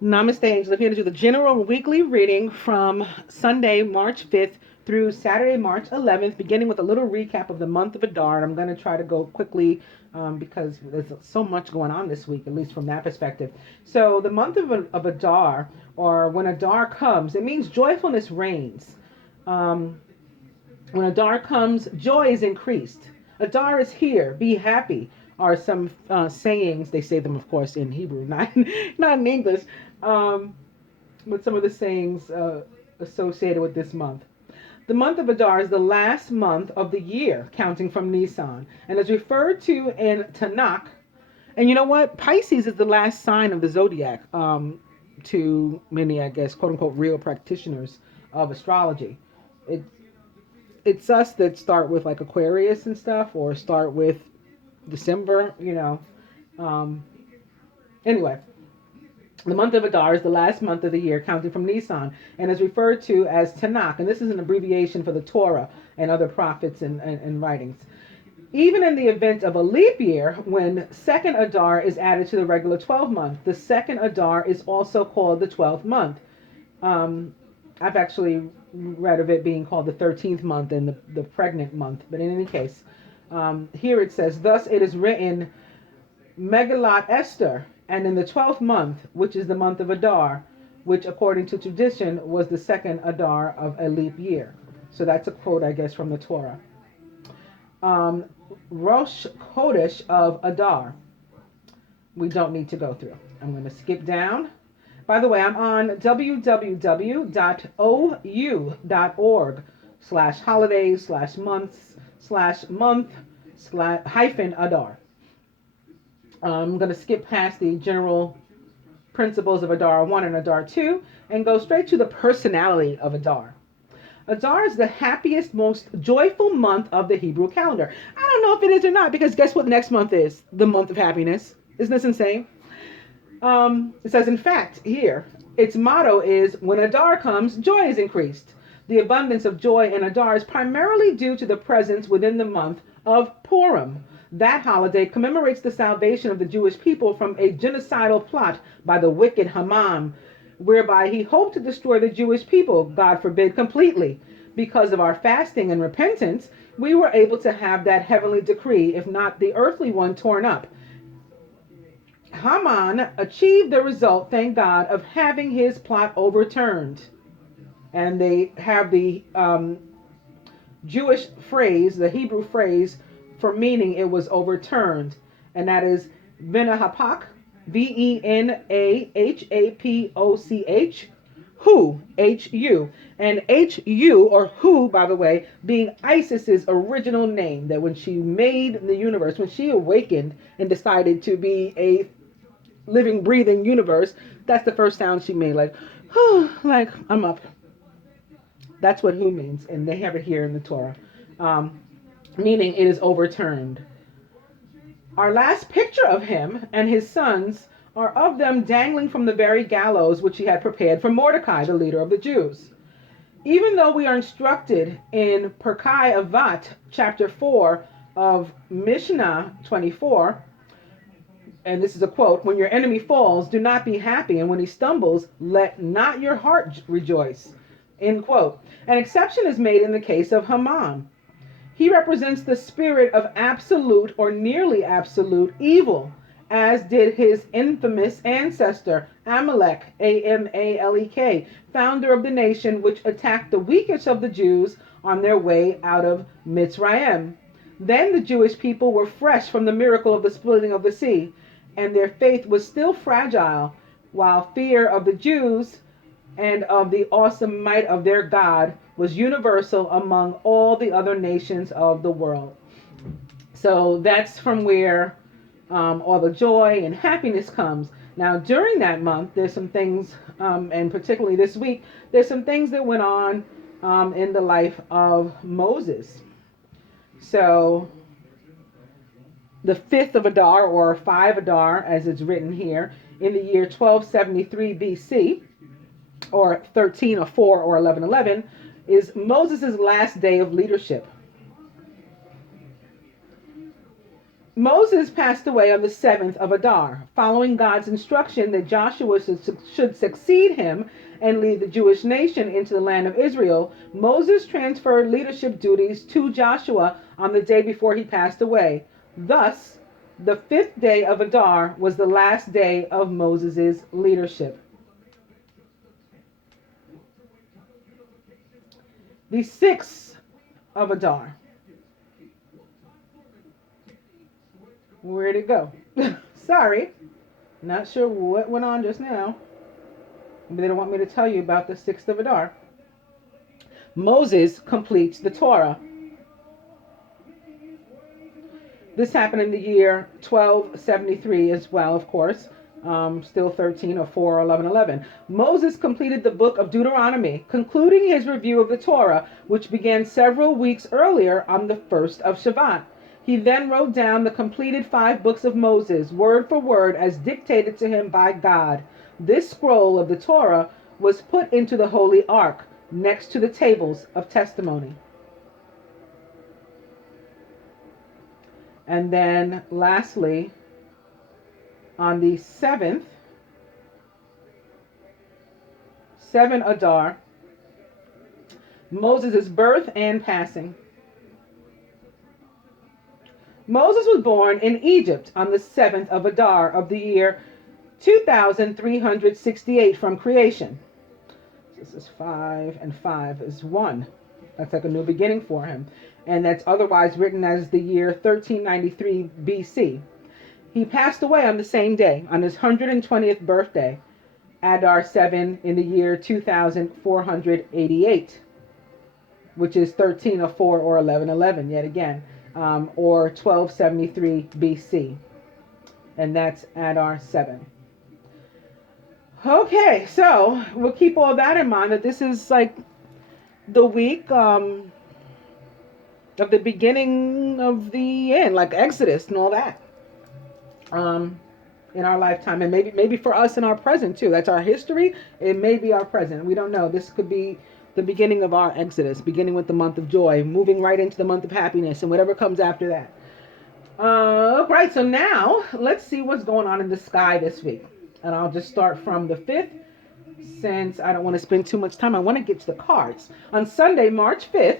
Namaste, Angel. I'm here to do the general weekly reading from Sunday, March 5th through Saturday, March 11th, beginning with a little recap of the month of Adar. And I'm going to try to go quickly because there's so much going on this week, at least from that perspective. So, the month of Adar, or when Adar comes, it means joyfulness reigns. Um, when Adar comes, joy is increased. Adar is here, be happy, are some sayings. They say them, of course, in Hebrew, not in English, um, but some of the sayings associated with this month. The month of Adar is the last month of the year, counting from Nisan, and is referred to in Tanakh. And you know what? Pisces is the last sign of the zodiac to many, I guess, quote unquote, real practitioners of astrology. It it's us that start with like Aquarius and stuff, or start with December. Um, anyway, the month of Adar is the last month of the year, counting from Nisan, and is referred to as Tanakh, and this is an abbreviation for the Torah and other prophets and writings. Even in the event of a leap year, when second Adar is added to the regular 12 month, the second Adar is also called the 12th month. Um, I've actually read of it being called the 13th month and the pregnant month, but in any case, here it says, thus it is written, Megillat Esther, and in the 12th month, which is the month of Adar, which according to tradition was the second Adar of a leap year. So that's a quote, I guess, from the Torah. Um, Rosh Chodesh of Adar. We don't need to go through. I'm going to skip down. By the way, I'm on www.ou.org/holidays/months/month/hyphen Adar. I'm going to skip past the general principles of Adar 1 and Adar 2 and go straight to the personality of Adar. Adar is the happiest, most joyful month of the Hebrew calendar. I don't know if it is or not, because guess what next month is? The month of happiness. Isn't this insane? It says, in fact, here, its motto is, when Adar comes, joy is increased. The abundance of joy in Adar is primarily due to the presence within the month of Purim. That holiday commemorates the salvation of the Jewish people from a genocidal plot by the wicked Haman, whereby he hoped to destroy the Jewish people, God forbid, completely. Because of our fasting and repentance, we were able to have that heavenly decree, if not the earthly one, torn up. Haman achieved the result, thank God, of having his plot overturned. And they have the Jewish phrase, the Hebrew phrase for meaning it was overturned, and that is Venahapach, Venahapoch, who, Hu, and Hu, or who, by the way, being Isis's original name, that when she made the universe, when she awakened and decided to be a living, breathing universe, that's the first sound she made, like, like, I'm up. That's what who means, and they have it here in the Torah, meaning it is overturned. Our last picture of him and his sons are of them dangling from the very gallows which he had prepared for Mordecai, the leader of the Jews. Even though we are instructed in Perkai Avat, chapter 4 of Mishnah 24, and this is a quote, when your enemy falls, do not be happy, and when he stumbles, let not your heart rejoice, end quote. An exception is made in the case of Haman. He represents the spirit of absolute or nearly absolute evil, as did his infamous ancestor, Amalek, Amalek, founder of the nation which attacked the weakest of the Jews on their way out of Mitzrayim. Then the Jewish people were fresh from the miracle of the splitting of the sea, and their faith was still fragile, while fear of the Jews and of the awesome might of their God was universal among all the other nations of the world. So that's from where all the joy and happiness comes. Now, during that month, there's some things, and particularly this week, there's some things that went on in the life of Moses. So, the 5th of Adar, or 5 Adar, as it's written here, in the year 1273 BC, or 1304 or 1111, is Moses' last day of leadership. Moses passed away on the 7th of Adar, following God's instruction that Joshua should succeed him and lead the Jewish nation into the land of Israel. Moses transferred leadership duties to Joshua on the day before he passed away. Thus, the 5th day of Adar was the last day of Moses' leadership. The 6th of Adar. Where'd it go? Sorry. Not sure what went on just now. But they don't want me to tell you about the 6th of Adar. Moses completes the Torah. This happened in the year 1273 as well, of course. Still 13 or 4 or 11. Moses completed the book of Deuteronomy, concluding his review of the Torah, which began several weeks earlier on the 1st of Shavat. He then wrote down the completed 5 books of Moses, word for word, as dictated to him by God. This scroll of the Torah was put into the Holy Ark, next to the tables of testimony. And then, lastly, on the 7th, 7 Adar, Moses' birth and passing. Moses was born in Egypt on the 7th of Adar of the year 2368 from creation. This is 5 and 5 is 1. That's like a new beginning for him. And that's otherwise written as the year 1393 BC. He passed away on the same day, on his 120th birthday, Adar 7 in the year 2488, which is 13 or 4 or 11 yet again. Or 1273 BC. And that's Adar 7. Okay, so we'll keep all that in mind, that this is like the week of the beginning of the end, like Exodus and all that, in our lifetime. And maybe for us in our present too. That's our history. It may be our present. We don't know. This could be the beginning of our Exodus, beginning with the month of joy, moving right into the month of happiness and whatever comes after that. Right, so now let's see what's going on in the sky this week. And I'll just start from the 5th, since I don't want to spend too much time. I want to get to the cards. On Sunday, March 5th,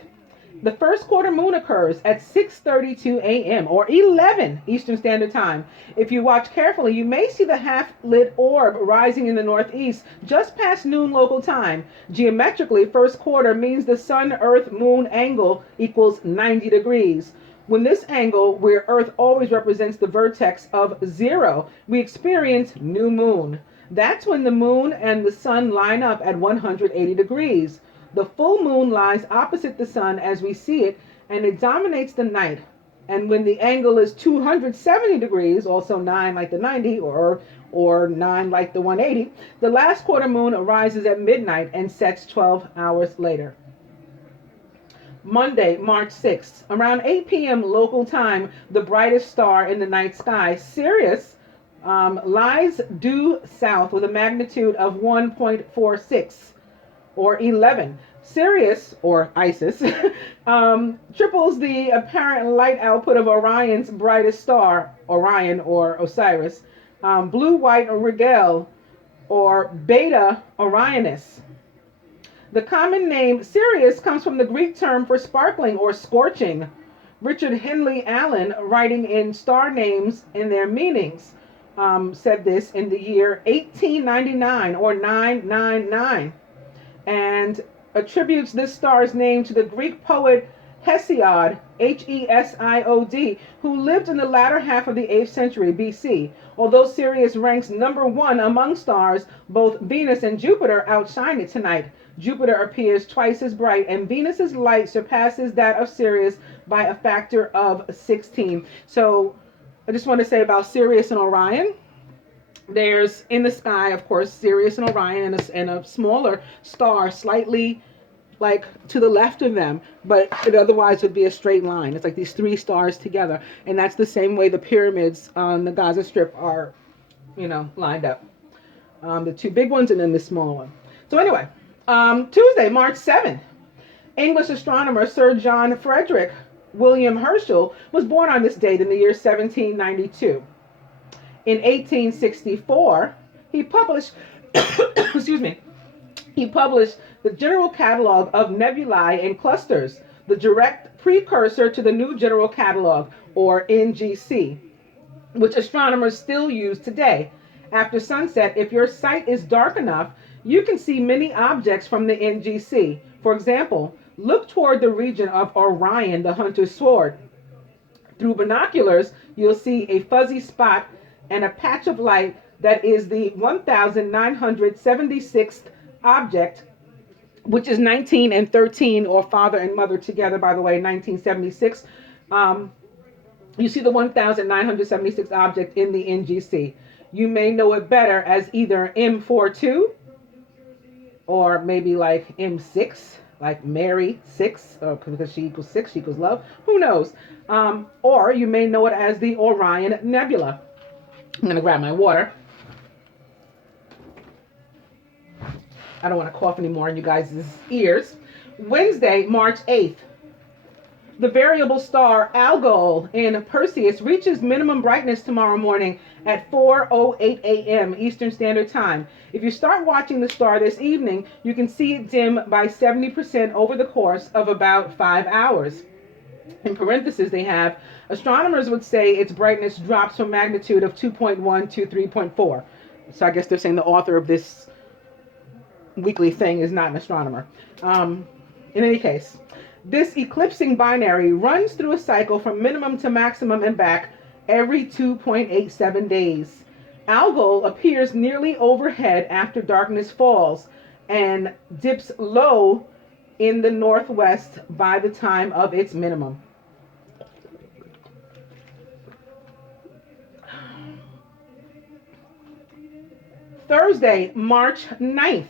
the first quarter moon occurs at 6:32 a.m. or 11 Eastern Standard Time. If you watch carefully, you may see the half-lit orb rising in the northeast just past noon local time. Geometrically, first quarter means the sun-earth-moon angle equals 90 degrees. When this angle, where Earth always represents the vertex of 0, we experience new moon. That's when the moon and the sun line up at 180 degrees. The full moon lies opposite the sun as we see it, and it dominates the night. And when the angle is 270 degrees, also 9 like the 90 or 9 like the 180, the last quarter moon arises at midnight and sets 12 hours later. Monday, March 6th, around 8 p.m. local time, the brightest star in the night sky, Sirius, lies due south with a magnitude of 1.46 or 11. Sirius, or Isis, triples the apparent light output of Orion's brightest star, Orion or Osiris, blue-white Rigel, or Beta Orionis. The common name Sirius comes from the Greek term for sparkling or scorching. Richard Henley Allen, writing in Star Names and Their Meanings, said this in the year 1899 or 999, and attributes this star's name to the Greek poet Hesiod, Hesiod, who lived in the latter half of the 8th century BC. Although Sirius ranks number 1 among stars, both Venus and Jupiter outshine it tonight. Jupiter appears twice as bright, and Venus's light surpasses that of Sirius by a factor of 16. So I just want to say about Sirius and Orion. There's in the sky, of course, Sirius and Orion, and a smaller star slightly like to the left of them, but it otherwise would be a straight line. It's like these 3 stars together, and that's the same way the pyramids on the Gaza Strip are, lined up. The 2 big ones and then the small one. So anyway, Tuesday, March 7th, English astronomer Sir John Frederick William Herschel was born on this date in the year 1792. In 1864, he published, excuse me, he published the General Catalog of Nebulae and Clusters, the direct precursor to the New General Catalog, or NGC, which astronomers still use today. After sunset, if your sight is dark enough, you can see many objects from the NGC. For example, look toward the region of Orion, the hunter's sword. Through binoculars, you'll see a fuzzy spot and a patch of light that is the 1976th object, which is 19 and 13, or father and mother together, by the way, 1976. You see the 1976 object in the NGC. You may know it better as either M42 or maybe like M6, like Mary 6, because she equals 6, she equals love. Who knows? Or you may know it as the Orion Nebula. I'm going to grab my water. I don't want to cough anymore in you guys' ears. Wednesday, March 8th. The variable star Algol in Perseus reaches minimum brightness tomorrow morning at 4:08 a.m. Eastern Standard Time. If you start watching the star this evening, you can see it dim by 70% over the course of about 5 hours. In parentheses, they have, astronomers would say its brightness drops from magnitude of 2.1 to 3.4. So I guess they're saying the author of this weekly thing is not an astronomer. In any case, this eclipsing binary runs through a cycle from minimum to maximum and back every 2.87 days. Algol appears nearly overhead after darkness falls and dips low in the northwest by the time of its minimum. Thursday, March 9th,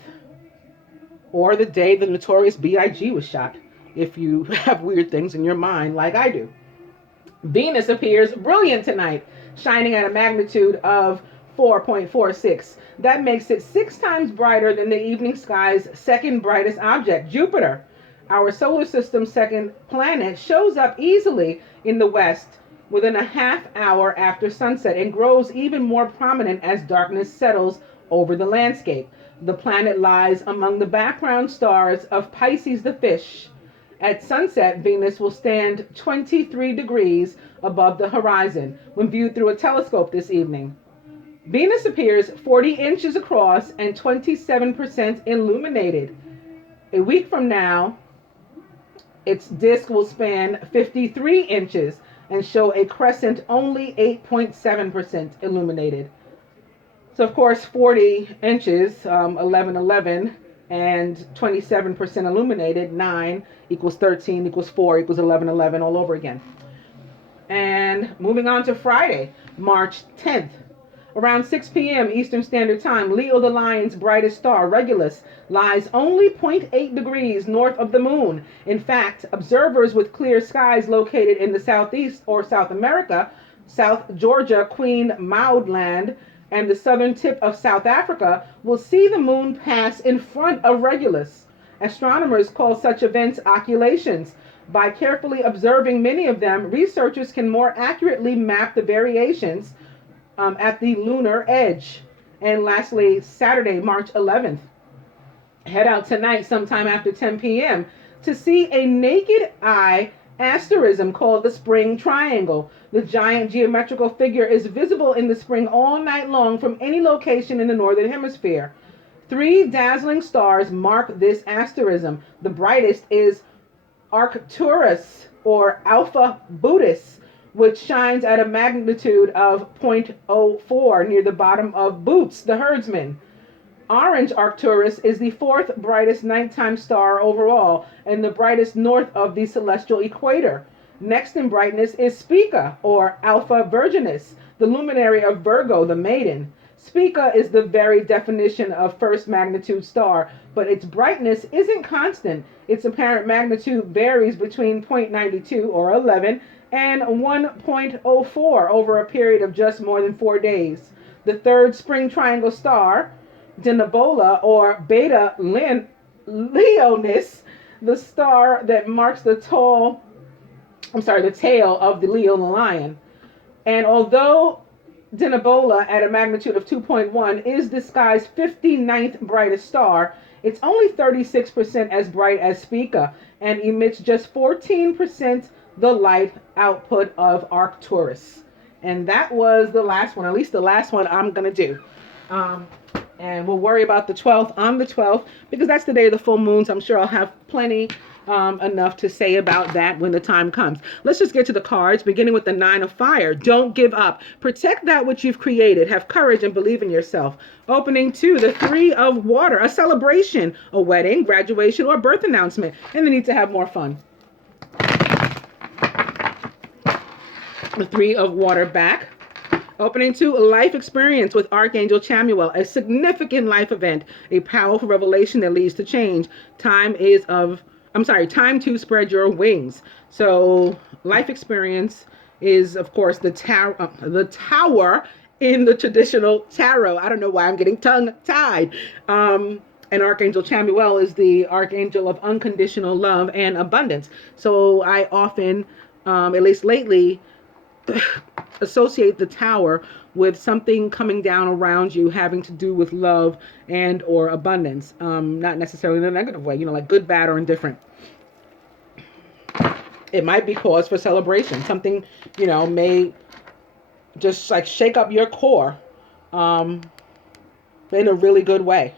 or the day the notorious B.I.G. was shot, if you have weird things in your mind like I do. Venus appears brilliant tonight, shining at a magnitude of 4.46. That makes it 6 times brighter than the evening sky's second brightest object, Jupiter. Our solar system's second planet shows up easily in the west within a half hour after sunset and grows even more prominent as darkness settles over the landscape. The planet lies among the background stars of Pisces the fish. At sunset, Venus will stand 23 degrees above the horizon when viewed through a telescope this evening. Venus appears 40 inches across and 27% illuminated. A week from now, its disk will span 53 inches and show a crescent only 8.7% illuminated. So, of course, 40 inches, 11, and 27% illuminated, 9 equals 13 equals 4 equals 11 all over again. And moving on to Friday, March 10th. Around 6 p.m. Eastern Standard Time, Leo the Lion's brightest star, Regulus, lies only 0.8 degrees north of the moon. In fact, observers with clear skies located in the southeast or South America, South Georgia, Queen Maud Land, and the southern tip of South Africa will see the moon pass in front of Regulus. Astronomers call such events occultations. By carefully observing many of them, researchers can more accurately map the variations at the lunar edge. And lastly, Saturday, March 11th. Head out tonight sometime after 10 p.m. to see a naked eye asterism called the Spring Triangle. The giant geometrical figure is visible in the spring all night long from any location in the northern hemisphere. 3 dazzling stars mark this asterism. The brightest is Arcturus, or Alpha Bootis, which shines at a magnitude of 0.04 near the bottom of Boots, the herdsman. Orange Arcturus is the 4th brightest nighttime star overall and the brightest north of the celestial equator. Next in brightness is Spica, or Alpha Virginis, the luminary of Virgo, the maiden. Spica is the very definition of first magnitude star, but its brightness isn't constant. Its apparent magnitude varies between 0.92 or 11 and 1.04 over a period of just more than 4 days. The 3rd spring triangle star, Denebola, or Beta Leonis, the star that marks the tall I'm sorry, the tail of the Leo and the lion. And although Denebola at a magnitude of 2.1 is the sky's 59th brightest star, it's only 36% as bright as Spica and emits just 14% the light output of Arcturus. And that was the last one, at least the last one I'm going to do. Um, and we'll worry about the 12th on the 12th because that's the day of the full moon. So I'm sure I'll have plenty enough to say about that when the time comes. Let's just get to the cards, beginning with the 9 of fire. Don't give up. Protect that which you've created. Have courage and believe in yourself. Opening 2, the 3 of water, a celebration, a wedding, graduation, or birth announcement, and the need to have more fun. The 3 of water back. Opening 2, life experience with Archangel Chamuel, a significant life event, a powerful revelation that leads to change. Time to spread your wings. So life experience is, of course, the tower in the traditional tarot. I don't know why I'm getting tongue-tied. And Archangel Chamuel is the archangel of unconditional love and abundance. So I often, at least lately, associate the tower with something coming down around you having to do with love and or abundance, not necessarily in a negative way, like good, bad, or indifferent. It might be cause for celebration. Something may just like shake up your core in a really good way.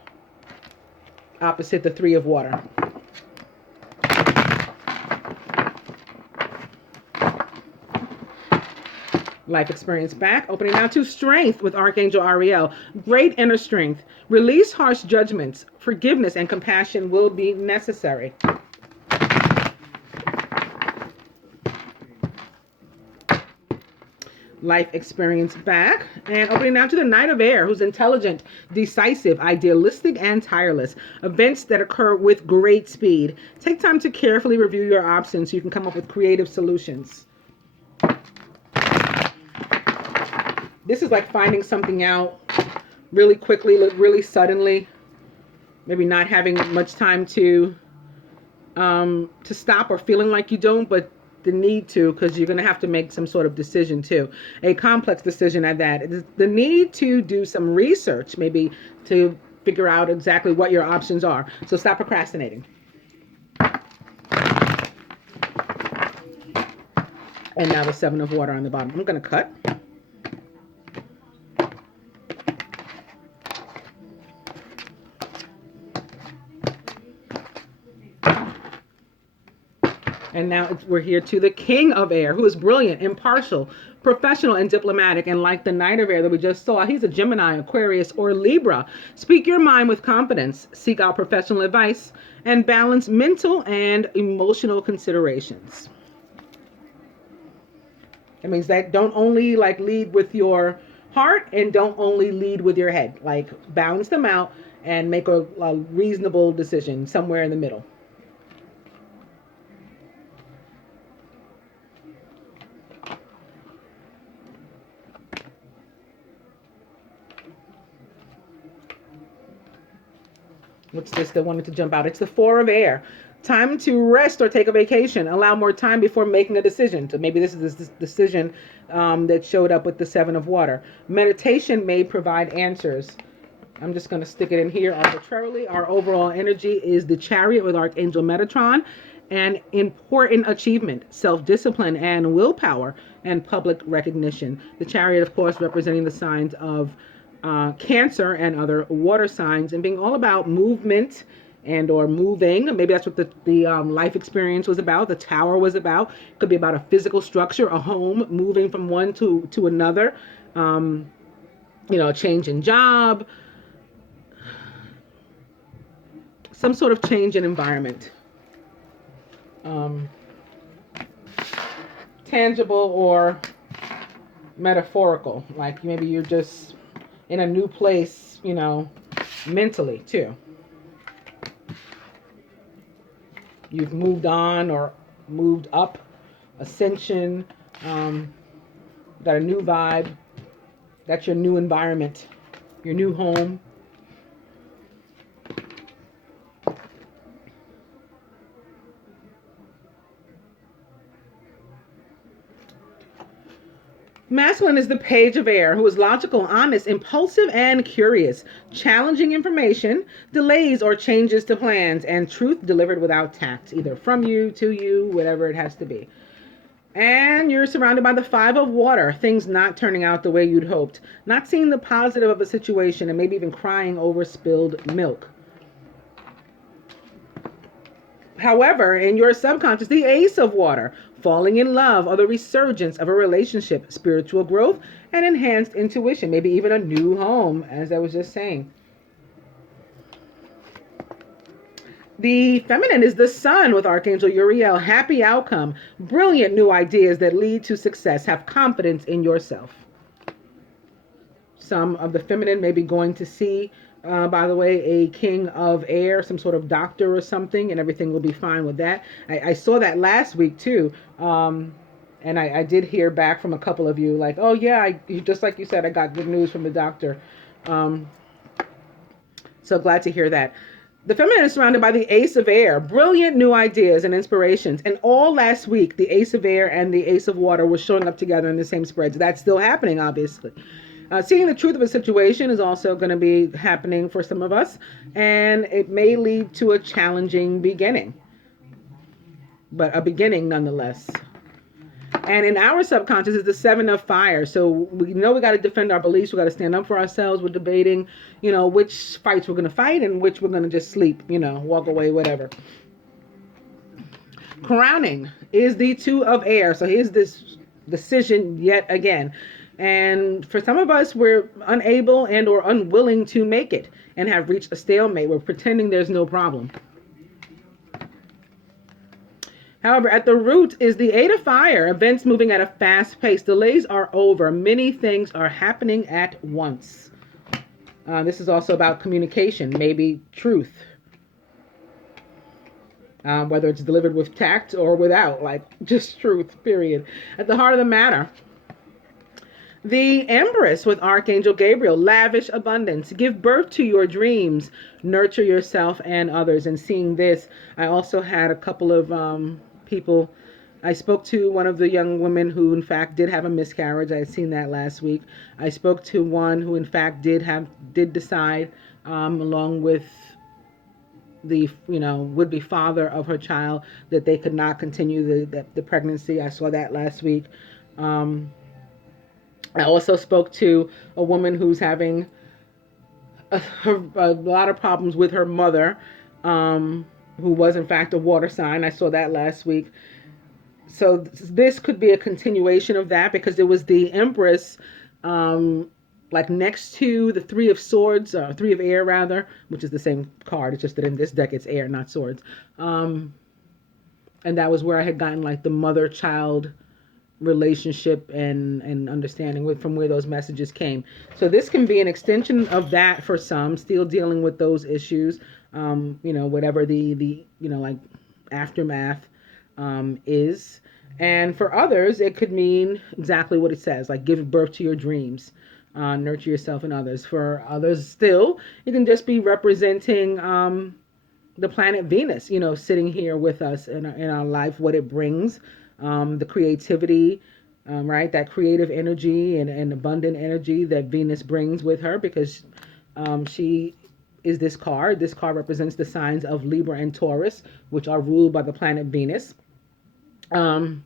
Opposite the 3 of water. Life experience back. Opening now to strength with Archangel Ariel. Great inner strength. Release harsh judgments. Forgiveness and compassion will be necessary. Life experience back. And opening now to the Knight of Air, who's intelligent, decisive, idealistic, and tireless. Events that occur with great speed. Take time to carefully review your options so you can come up with creative solutions. This is like finding something out really quickly, really suddenly. Maybe not having much time to stop or feeling like you don't, but the need to, because you're going to have to make some sort of decision too. A complex decision at that. It is the need to do some research, maybe to figure out exactly what your options are. So stop procrastinating. And now the 7 of water on the bottom. I'm going to cut. And now we're here to the King of Air, who is brilliant, impartial, professional, and diplomatic. And like the Knight of Air that we just saw, he's a Gemini, Aquarius, or Libra. Speak your mind with confidence. Seek out professional advice and balance mental and emotional considerations. That means that don't only lead with your heart and don't only lead with your head. Balance them out and make a reasonable decision somewhere in the middle. What's this that wanted to jump out? It's the 4 of air. Time to rest or take a vacation. Allow more time before making a decision. So maybe this is this decision that showed up with the 7 of water. Meditation may provide answers. I'm just going to stick it in here arbitrarily. Our overall energy is the Chariot with Archangel Metatron. An important achievement, self-discipline and willpower, and public recognition. The Chariot, of course, representing the signs of Cancer and other water signs, and being all about movement and or moving. Maybe that's what the life experience was about. The tower was about. It could be about a physical structure, a home, moving from one to another. A change in job, some sort of change in environment. Tangible or metaphorical, like maybe you're just in a new place, mentally too. You've moved on or moved up, ascension, got a new vibe. That's your new environment, your new home. Masculine is the page of air, who is logical, honest, impulsive, and curious. Challenging information, delays or changes to plans, and truth delivered without tact, either from you, to you, whatever it has to be. And you're surrounded by the five of water, things not turning out the way you'd hoped, not seeing the positive of a situation, and maybe even crying over spilled milk. However, in your subconscious, the ace of water, falling in love or the resurgence of a relationship, spiritual growth, and enhanced intuition, maybe even a new home, as I was just saying. The feminine is the sun with Archangel Uriel, happy outcome, brilliant new ideas that lead to success, have confidence in yourself. Some of the feminine may be going to see, by the way, a king of air, some sort of doctor or something, and everything will be fine with that. I saw that last week too. And I did hear back from a couple of you like, oh yeah, just like you said, I got good news from the doctor. So glad to hear that. The feminine is surrounded by the ace of air, brilliant new ideas and inspirations. And all last week, the ace of air and the ace of water was showing up together in the same spreads. That's still happening, obviously. Seeing the truth of a situation is also going to be happening for some of us, and it may lead to a challenging beginning, but a beginning nonetheless. And in our subconscious is the seven of fire. So we know we got to defend our beliefs. We got to stand up for ourselves. We're debating, which fights we're going to fight and which we're going to just sleep, walk away, whatever. Crowning is the two of air. So here's this decision yet again. And for some of us, we're unable and or unwilling to make it and have reached a stalemate. We're pretending there's no problem. However, at the root is the eight of fire, events moving at a fast pace. Delays are over. Many things are happening at once. This is also about communication, maybe truth. Whether it's delivered with tact or without, like just truth, period. At the heart of the matter. The Empress with Archangel Gabriel, lavish abundance, give birth to your dreams, nurture yourself and others. And seeing this, I also had a couple of people. I spoke to one of the young women who in fact did have a miscarriage. I had seen that last week. I spoke to one who in fact did decide, along with the would-be father of her child, that they could not continue the pregnancy. I saw that last week. I also spoke to a woman who's having a lot of problems with her mother, who was in fact a water sign. I saw that last week. So this could be a continuation of that, because it was the Empress, like next to the Three of Swords, Three of Air rather, which is the same card. It's just that in this deck it's air, not swords. And that was where I had gotten like the mother-child relationship and understanding from where those messages came. So this can be an extension of that for some, still dealing with those issues, whatever the like aftermath is. And for others, it could mean exactly what it says, like give birth to your dreams, nurture yourself and others. For others still, it can just be representing the planet Venus, sitting here with us in our life, what it brings. The creativity, right? That creative energy and abundant energy that Venus brings with her, because she is this card. This card represents the signs of Libra and Taurus, which are ruled by the planet Venus. And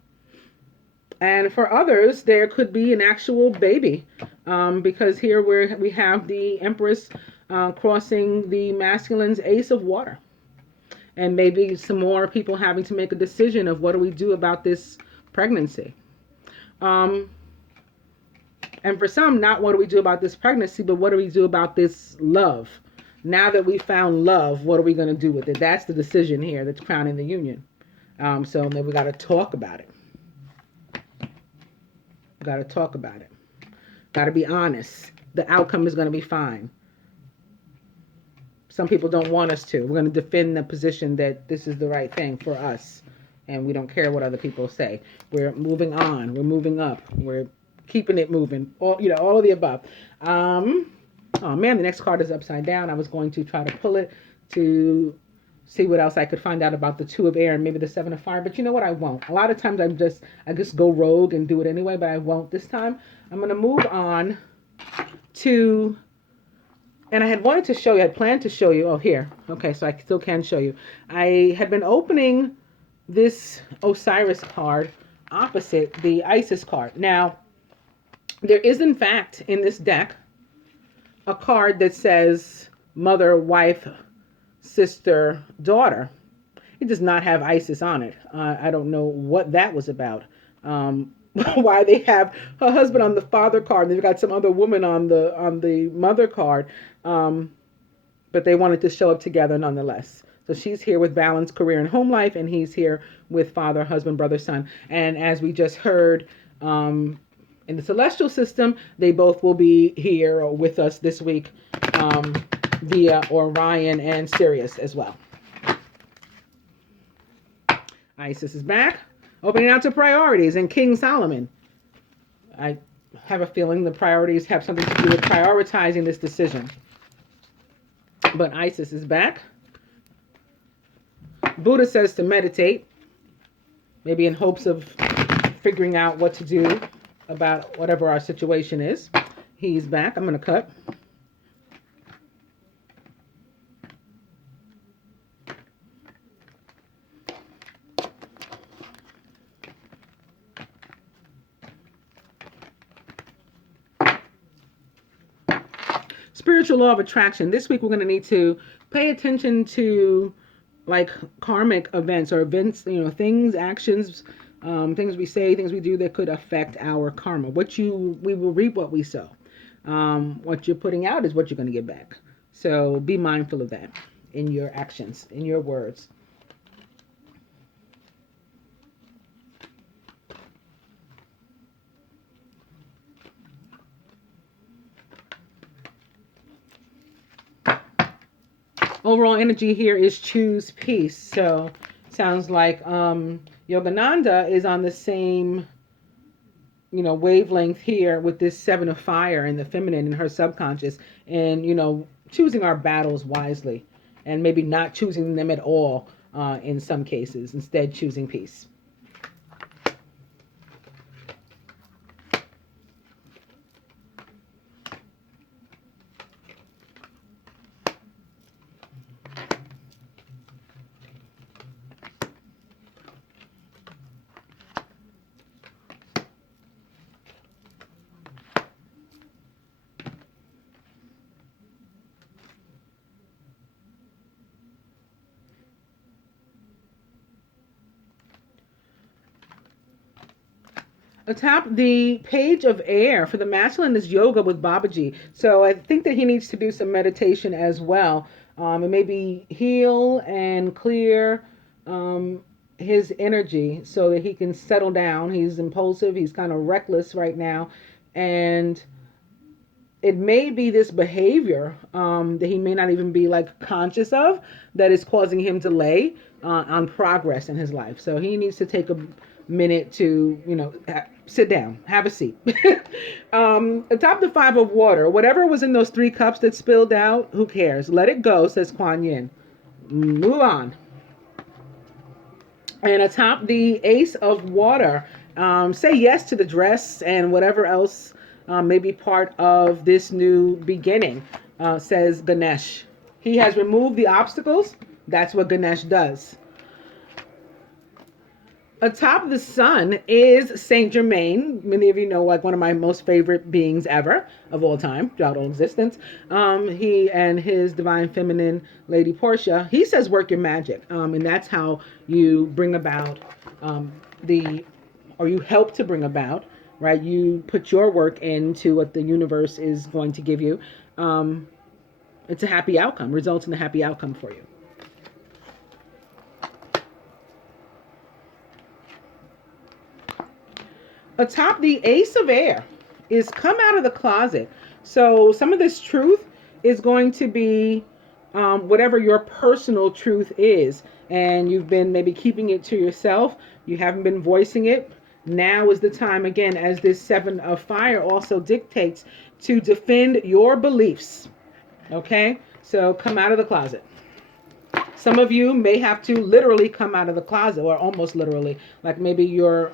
for others, there could be an actual baby, because here we have the Empress crossing the masculine's ace of water. And maybe some more people having to make a decision of what do we do about this pregnancy. And for some, not what do we do about this pregnancy, but what do we do about this love? Now that we found love, what are we going to do with it? That's the decision here that's crowning the union. So then we got to talk about it. Got to talk about it. Got to be honest. The outcome is going to be fine. Some people don't want us to. We're going to defend the position that this is the right thing for us. And we don't care what other people say. We're moving on. We're moving up. We're keeping it moving. All of the above. Oh man, the next card is upside down. I was going to try to pull it to see what else I could find out about the Two of Air and maybe the Seven of Fire. But you know what? I won't. A lot of times I just go rogue and do it anyway, but I won't this time. I'm going to move on to, and I had wanted to show you, I had planned to show you, oh, here. Okay, so I still can show you. I had been opening this Osiris card opposite the Isis card. Now, there is in fact in this deck a card that says mother, wife, sister, daughter. It does not have Isis on it. I don't know what that was about. Why they have her husband on the father card and they've got some other woman on the mother card. But they wanted to show up together nonetheless. So she's here with balanced career and home life, and he's here with father, husband, brother, son. And as we just heard, in the celestial system, they both will be here with us this week via Orion and Sirius as well. Isis is back, opening out to priorities and King Solomon. I have a feeling the priorities have something to do with prioritizing this decision. But Isis is back. Buddha says to meditate, maybe in hopes of figuring out what to do about whatever our situation is. He's back. I'm going to cut. Spiritual law of attraction. This week we're going to need to pay attention to like karmic events or events, you know, things, actions, things we say, things we do that could affect our karma. We will reap what we sow. What you're putting out is what you're going to get back. So be mindful of that in your actions, in your words. Overall energy here is choose peace. So sounds like Yogananda is on the same, you know, wavelength here with this Seven of Fire and the feminine in her subconscious, and, you know, choosing our battles wisely and maybe not choosing them at all in some cases, instead choosing peace. Atop the page of air for the masculine is yoga with Babaji. So I think that he needs to do some meditation as well. And maybe heal and clear his energy so that he can settle down. He's impulsive. He's kind of reckless right now. And it may be this behavior that he may not even be like conscious of that is causing him delay on progress in his life. So he needs to take a minute to, you know, sit down, have a seat. Atop the Five of Water, whatever was in those 3 cups that spilled out, who cares? Let it go, says Kuan Yin. Move on. And atop the Ace of Water, say yes to the dress and whatever else may be part of this new beginning, says Ganesh. He has removed the obstacles. That's what Ganesh does. Atop the sun is Saint Germain. Many of you know, like, one of my most favorite beings ever of all time, throughout all existence. He and his divine feminine Lady Portia. He says work your magic. And that's how you bring about or you help to bring about, right? You put your work into what the universe is going to give you. It's a happy outcome, results in a happy outcome for you. Atop the Ace of Air is come out of the closet. So some of this truth is going to be whatever your personal truth is. And you've been maybe keeping it to yourself. You haven't been voicing it. Now is the time, again, as this Seven of Fire also dictates, to defend your beliefs. Okay? So come out of the closet. Some of you may have to literally come out of the closet, or almost literally. Like maybe you're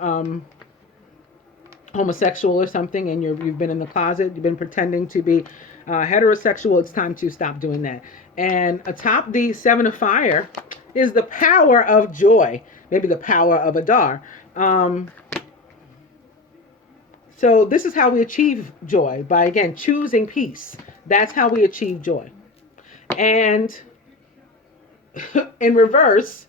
homosexual or something, and you've been in the closet, you've been pretending to be heterosexual. It's time to stop doing that. And atop the Seven of Fire is the power of joy, maybe the power of Adar. So this is how we achieve joy, by, again, choosing peace. That's how we achieve joy. And in reverse,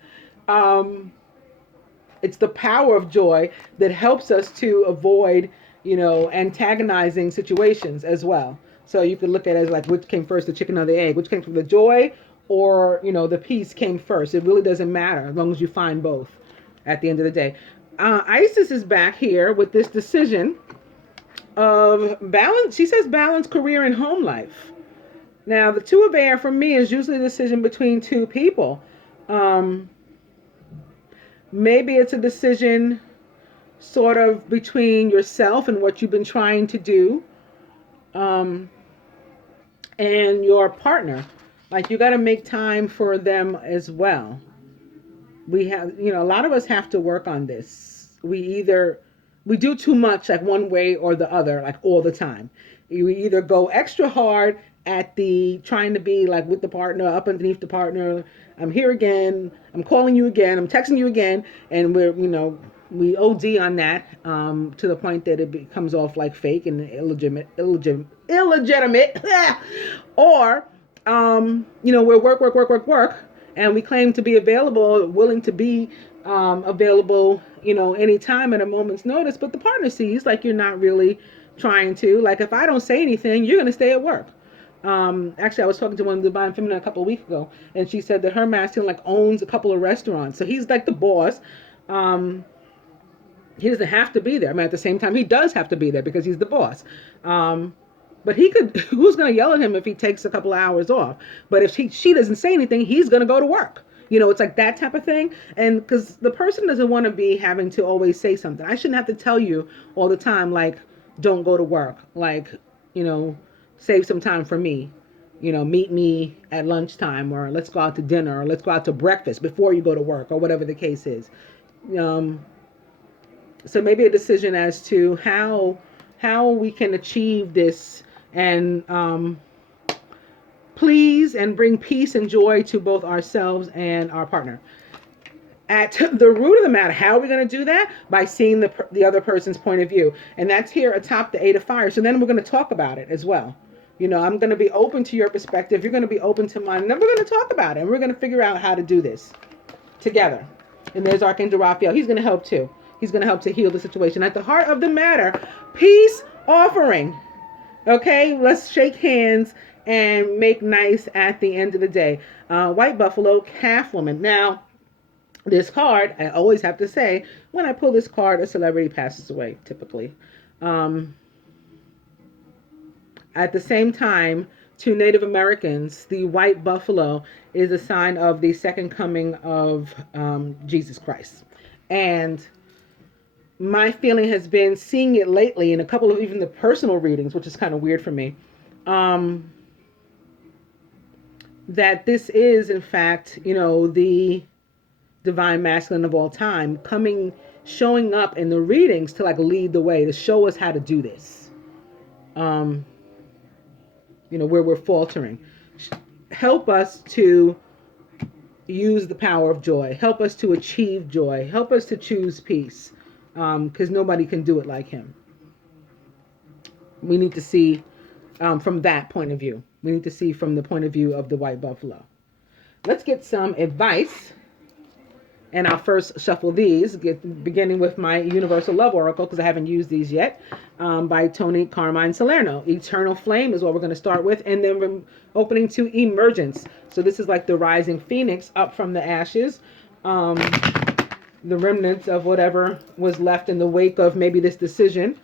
it's the power of joy that helps us to avoid, antagonizing situations as well. So you could look at it as like, which came first, the chicken or the egg? Which came from the joy, or, the peace came first? It really doesn't matter as long as you find both at the end of the day. Isis is back here with this decision of balance. She says balance career and home life. Now, the Two of Air for me is usually a decision between two people. Maybe it's a decision sort of between yourself and what you've been trying to do, and your partner. Like, you got to make time for them as well. We have, a lot of us have to work on this. We do too much, like one way or the other, like all the time. We either go extra hard at the trying to be like with the partner, up underneath the partner. I'm here again. I'm calling you again. I'm texting you again. And we OD on that to the point that it comes off like fake and illegitimate. Or, we're work. And we claim to be available, willing to be available, anytime at a moment's notice. But the partner sees like you're not really trying to. Like, if I don't say anything, you're going to stay at work. Actually, I was talking to one of the Divine Feminine a couple of weeks ago, and she said that her masculine like owns a couple of restaurants. So he's like the boss. He doesn't have to be there. I mean, at the same time, he does have to be there because he's the boss. But who's going to yell at him if he takes a couple of hours off? But if she doesn't say anything, he's going to go to work. It's like that type of thing. And because the person doesn't want to be having to always say something. I shouldn't have to tell you all the time, like, don't go to work. Like, save some time for me. Meet me at lunchtime, or let's go out to dinner, or let's go out to breakfast before you go to work, or whatever the case is. So maybe a decision as to how we can achieve this and please and bring peace and joy to both ourselves and our partner. At the root of the matter, how are we going to do that? By seeing the other person's point of view. And that's here atop the Eight of Fire. So then we're going to talk about it as well. I'm going to be open to your perspective. You're going to be open to mine. And then we're going to talk about it. And we're going to figure out how to do this together. And there's Archangel Raphael. He's going to help too. He's going to help to heal the situation. At the heart of the matter, peace offering. Okay, let's shake hands and make nice at the end of the day. White Buffalo, Calf Woman. Now, this card, I always have to say, when I pull this card, a celebrity passes away, typically. At the same time, to Native Americans, the white buffalo is a sign of the second coming of Jesus Christ. And my feeling has been, seeing it lately in a couple of even the personal readings, which is kind of weird for me, that this is, in fact, the divine masculine of all time showing up in the readings to like lead the way, to show us how to do this. Where we're faltering. Help us to use the power of joy. Help us to achieve joy. Help us to choose peace. Because nobody can do it like him. We need to see from that point of view. We need to see from the point of view of the white buffalo. Let's get some advice. And I'll first shuffle these, beginning with my Universal Love Oracle, because I haven't used these yet, by Tony Carmine Salerno. Eternal Flame is what we're going to start with, and then we're opening to Emergence. So this is like the rising phoenix up from the ashes, the remnants of whatever was left in the wake of maybe this decision,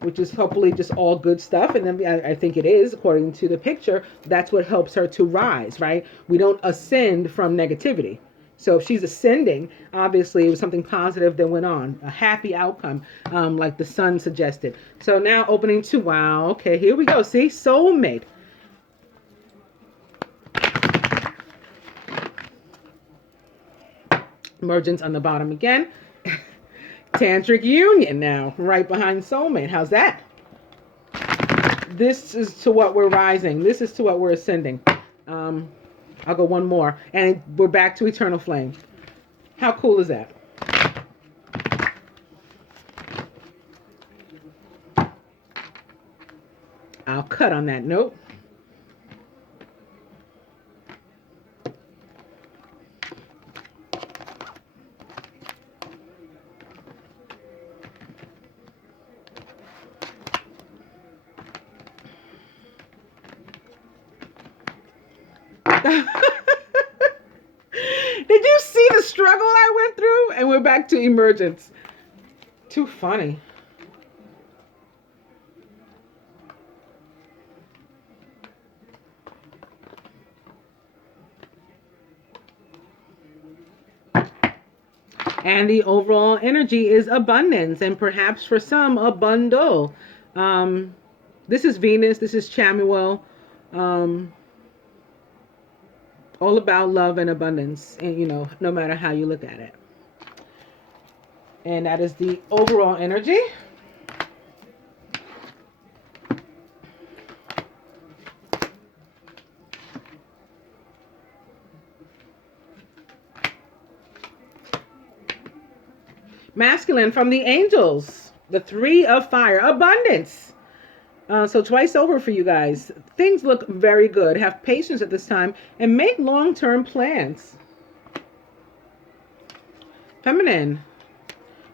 which is hopefully just all good stuff. And then I think it is, according to the picture, that's what helps her to rise, right? We don't ascend from negativity. So if she's ascending, obviously it was something positive that went on, a happy outcome, like the sun suggested. So now opening to, wow, okay, here we go. See, soulmate. Emergence on the bottom again. Tantric union now, right behind soulmate. How's that? This is to what we're rising. This is to what we're ascending. I'll go one more. And we're back to eternal flame. How cool is that? I'll cut on that note. Did you see the struggle I went through? And we're back to emergence. Too funny. And the overall energy is abundance, and perhaps for some, a bundle. This is Venus. This is Chamuel. All about love and abundance, and no matter how you look at it. And that is the overall energy. Masculine from the angels, the 3 of fire, abundance. So twice over for you guys. Things look very good. Have patience at this time and make long-term plans. Feminine,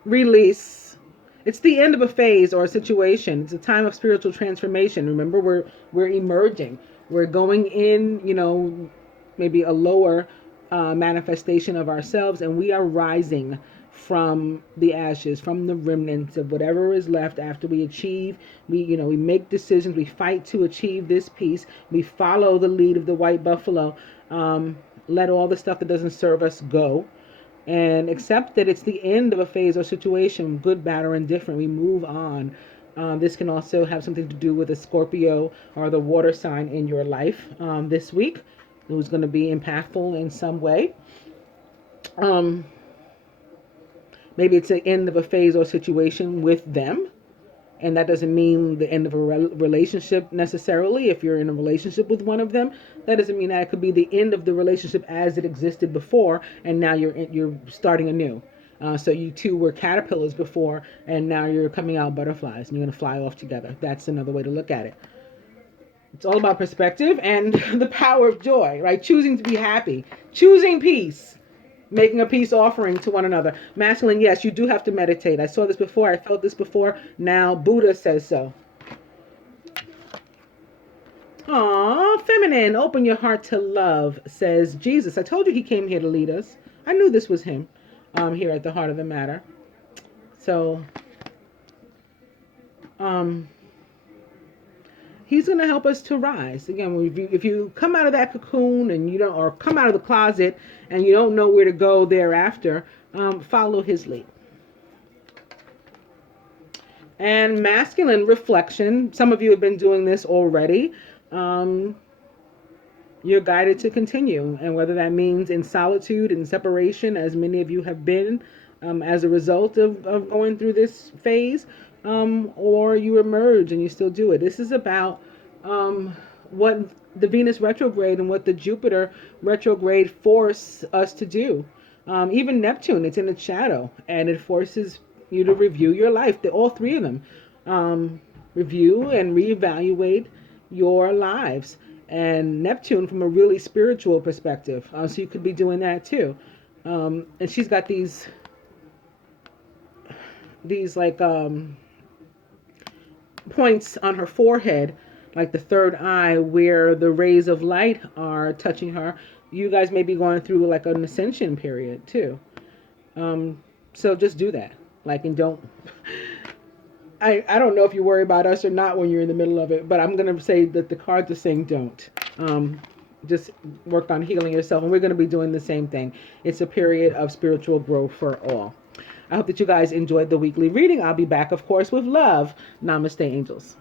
release. It's the end of a phase or a situation. It's a time of spiritual transformation. Remember, we're emerging. We're going in, maybe a lower manifestation of ourselves, and we are rising from the ashes, from the remnants of whatever is left after we achieve. We make decisions. We fight to achieve this peace. We follow the lead of the white buffalo. Let all the stuff that doesn't serve us go, and accept that it's the end of a phase or situation, good, bad, or indifferent. We move on. This can also have something to do with a Scorpio or the water sign in your life this week, who's going to be impactful in some way. Maybe it's the end of a phase or situation with them. And that doesn't mean the end of a relationship necessarily. If you're in a relationship with one of them, that doesn't mean that. It could be the end of the relationship as it existed before, and now you're starting anew. So you two were caterpillars before, and now you're coming out butterflies, and you're going to fly off together. That's another way to look at it. It's all about perspective and the power of joy, right? Choosing to be happy, choosing peace. Making a peace offering to one another. Masculine, yes, you do have to meditate. I saw this before. I felt this before. Now Buddha says so. Aw, feminine, open your heart to love, says Jesus. I told you he came here to lead us. I knew this was him here at the heart of the matter. So, he's going to help us to rise. Again, if you come out of that cocoon and you don't, or come out of the closet and you don't know where to go thereafter, follow his lead. And masculine reflection. Some of you have been doing this already. You're guided to continue. And whether that means in solitude and separation, as many of you have been as a result of going through this phase, or you emerge and you still do it. This is about what the Venus retrograde and what the Jupiter retrograde force us to do. Even Neptune, it's in its shadow, and it forces you to review your life. All 3 of them. Review and reevaluate your lives. And Neptune from a really spiritual perspective. So you could be doing that too. And she's got these like points on her forehead, like the third eye, where the rays of light are touching her. You guys may be going through like an ascension period too. So just do that. And don't, I don't know if you worry about us or not when you're in the middle of it, but I'm going to say that the cards are saying don't. Just work on healing yourself, and we're going to be doing the same thing. It's a period of spiritual growth for all. I hope that you guys enjoyed the weekly reading. I'll be back, of course, with love. Namaste, angels.